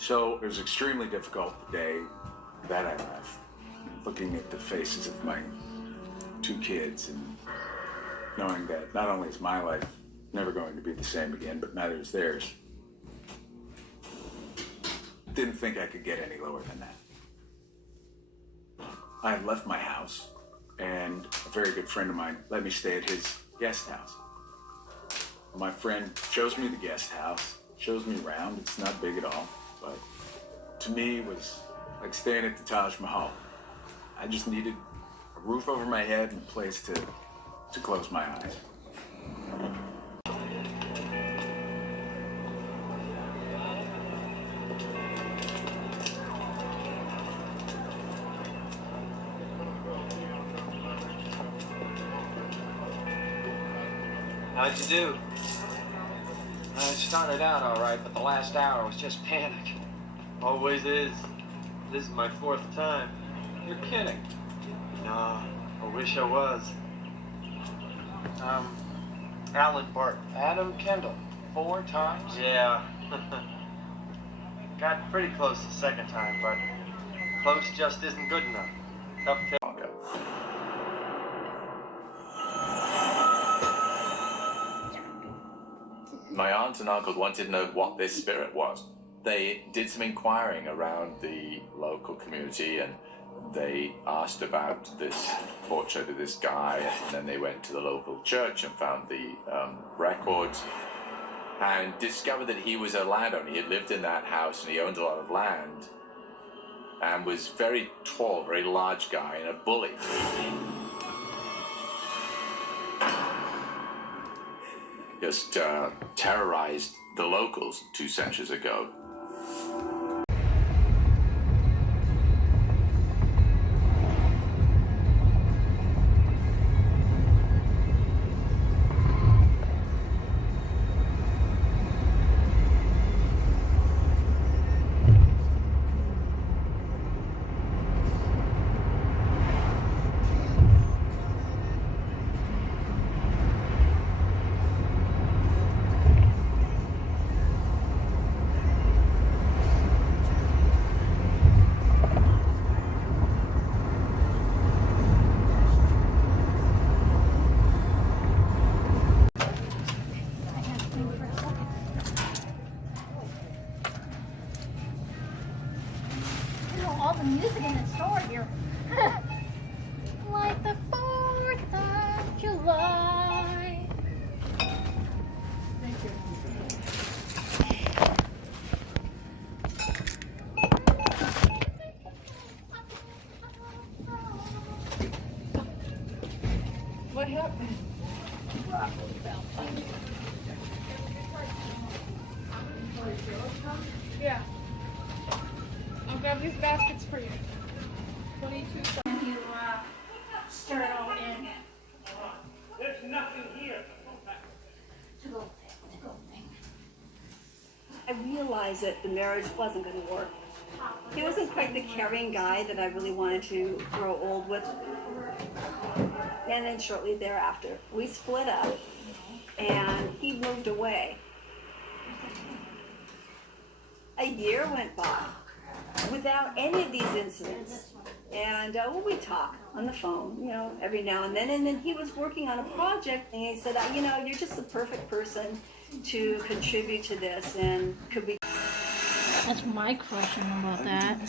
So it was extremely difficult the day that I left, looking at the faces of my 2 kids and knowing that not only is my life never going to be the same again, but neither is theirs. Didn't think I could get any lower than that. I had left my house, and a very good friend of mine let me stay at his guest house. My friend shows me the guest house, shows me around. It's not big at all, but to me it was like staying at the Taj Mahal. I just needed a roof over my head and a place to close my eyes. How'd you do? I started out all right, but the last hour was just panic. Always is. This is my 4th time. You're kidding. No, I wish I was. Alan Bart. Adam Kendall. 4 times? Yeah. Got pretty close the second time, but close just isn't good enough. Tough to... My aunt and uncle wanted to know what this spirit was. They did some inquiring around the local community and they asked about this portrait of this guy, and then they went to the local church and found the records and discovered that he was a landowner. He had lived in that house and he owned a lot of land and was very tall, very large guy and a bully. Just terrorized the locals 2 centuries ago. All the music in the store here. Like the 4th of July. Thank you. What happened? Yeah. I'll grab these baskets for you. 22. You stir it all in. There's nothing here. To go thing. I realized that the marriage wasn't going to work. He wasn't quite the caring guy that I really wanted to grow old with. And then shortly thereafter, we split up and he moved away. A year went by without any of these incidents. And we talk on the phone, you know, every now and then. And then he was working on a project and he said, you know, you're just the perfect person to contribute to this, and could we... That's my question about that. God,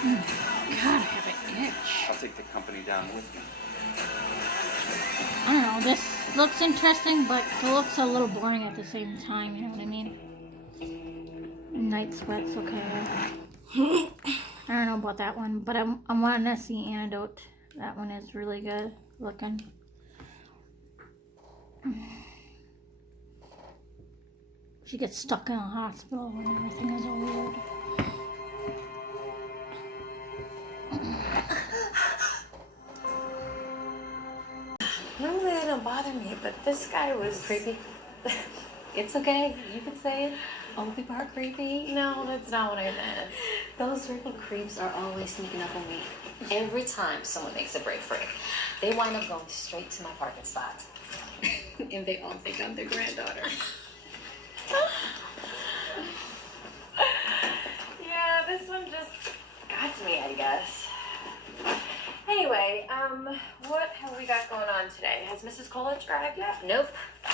I have an itch. I'll take the company down with me. I don't know, this looks interesting, but it looks a little boring at the same time, you know what I mean? Night Sweat's okay. I don't know about that one, but I'm wanting to see Antidote. That one is really good looking. She gets stuck in a hospital and everything is all weird. Normally they don't bother me, but this guy was creepy. It's okay, you can say it. All people are creepy. No, that's not what I meant. Those little creeps are always sneaking up on me. Every time someone makes a break for it, they wind up going straight to my parking spot. And they all think I'm their granddaughter. Has Mrs. Kohler arrived yet? Nope,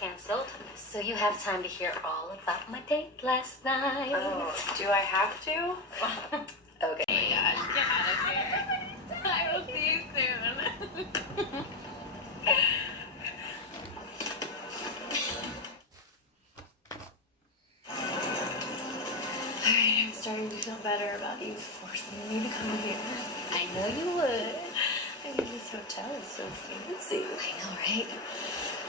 canceled. So you have time to hear all about my date last night. Oh, do I have to? Okay. Oh my gosh, get out of here. I will see you soon. Alright, I'm starting to feel better about you forcing me to come here. I know you would. I mean, this hotel is so fancy. I know, right?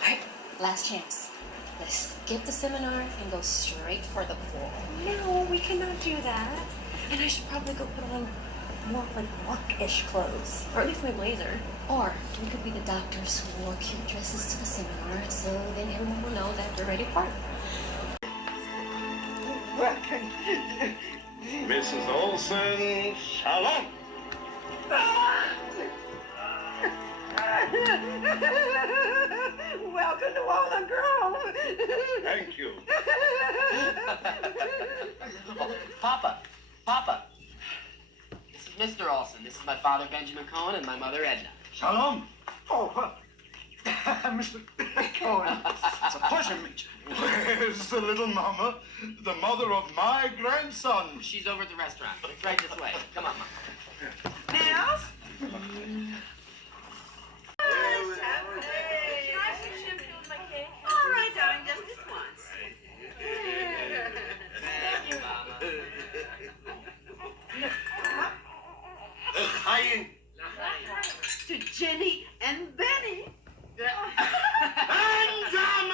Alright, last chance. Let's skip the seminar and go straight for the pool. No, we cannot do that. And I should probably go put on more like work-ish clothes. Or at least my blazer. Or we could be the doctors who wore cute dresses to the seminar, so then everyone will know that we're ready to party. Mrs. Olson, shalom. Welcome to Walnut Grove. Thank you. Papa. This is Mr. Olson. This is my father, Benjamin Cohen, and my mother, Edna. Shalom. Oh, Mr. Cohen, it's a pleasure to meet you. Where's the little mama, the mother of my grandson? She's over at the restaurant. It's right this way. Come on, Mom. Now? All right, darling, just this once. Thank you, Mama. Hi. To Jenny and Benny. Benjamin!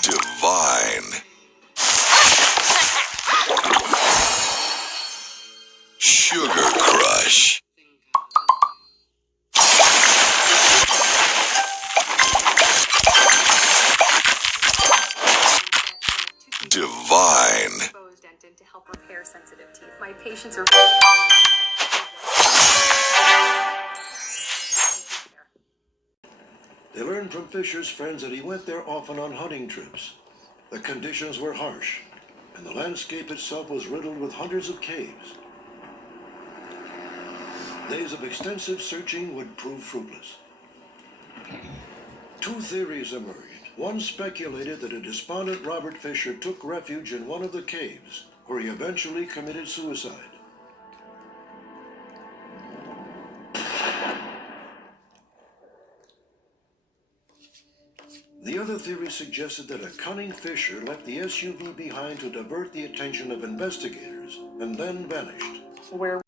Divine. Sugar Crush. Divine. Dentin to help repair sensitive teeth. My patients are. They learned from Fisher's friends that he went there often on hunting trips. The conditions were harsh, and the landscape itself was riddled with hundreds of caves. Days of extensive searching would prove fruitless. Two theories emerged. One speculated that a despondent Robert Fisher took refuge in one of the caves, where he eventually committed suicide. The other theory suggested that a cunning Fisher left the SUV behind to divert the attention of investigators and then vanished. Where?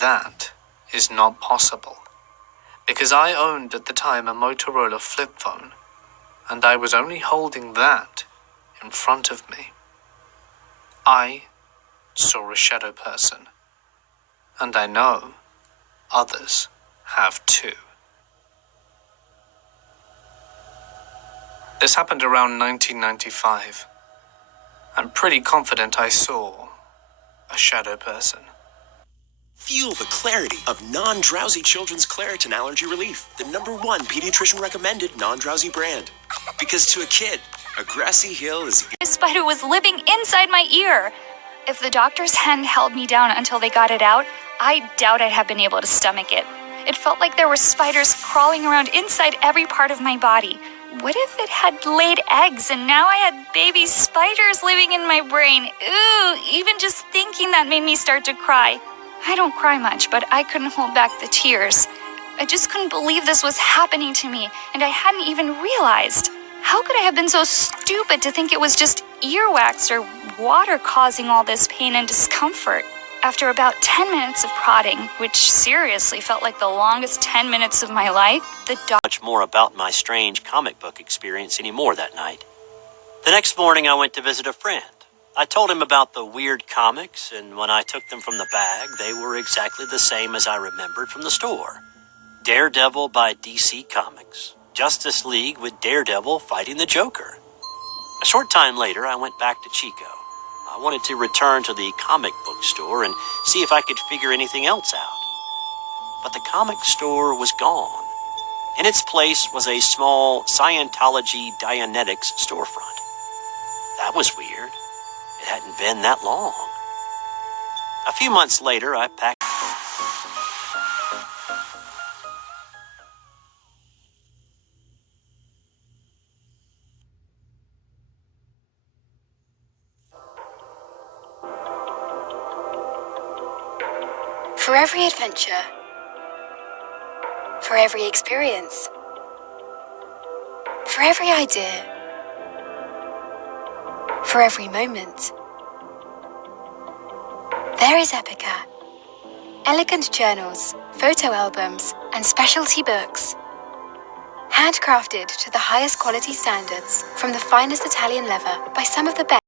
That is not possible, because I owned at the time a Motorola flip phone, and I was only holding that in front of me. I saw a shadow person, and I know others have too. This happened around 1995. I'm pretty confident I saw a shadow person. Feel the clarity of non-drowsy children's Claritin Allergy Relief, the #1 pediatrician recommended non-drowsy brand. Because to a kid, a grassy hill is... A spider was living inside my ear. If the doctors hadn't held me down until they got it out, I doubt I'd have been able to stomach it. It felt like there were spiders crawling around inside every part of my body. What if it had laid eggs and now I had baby spiders living in my brain? Ooh, even just thinking that made me start to cry. I don't cry much, but I couldn't hold back the tears. I just couldn't believe this was happening to me, and I hadn't even realized. How could I have been so stupid to think it was just earwax or water causing all this pain and discomfort? After about 10 minutes of prodding, which seriously felt like the longest 10 minutes of my life, the much more about my strange comic book experience anymore that night. The next morning, I went to visit a friend. I told him about the weird comics, and when I took them from the bag, they were exactly the same as I remembered from the store. Daredevil by DC Comics. Justice League with Daredevil fighting the Joker. A short time later, I went back to Chico. I wanted to return to the comic book store and see if I could figure anything else out. But the comic store was gone. In its place was a small Scientology Dianetics storefront. That was weird. It hadn't been that long. A few months later, I packed... For every adventure, for every experience, for every idea, for every moment, there is Epica. Elegant journals, photo albums, and specialty books. Handcrafted to the highest quality standards from the finest Italian leather by some of the best.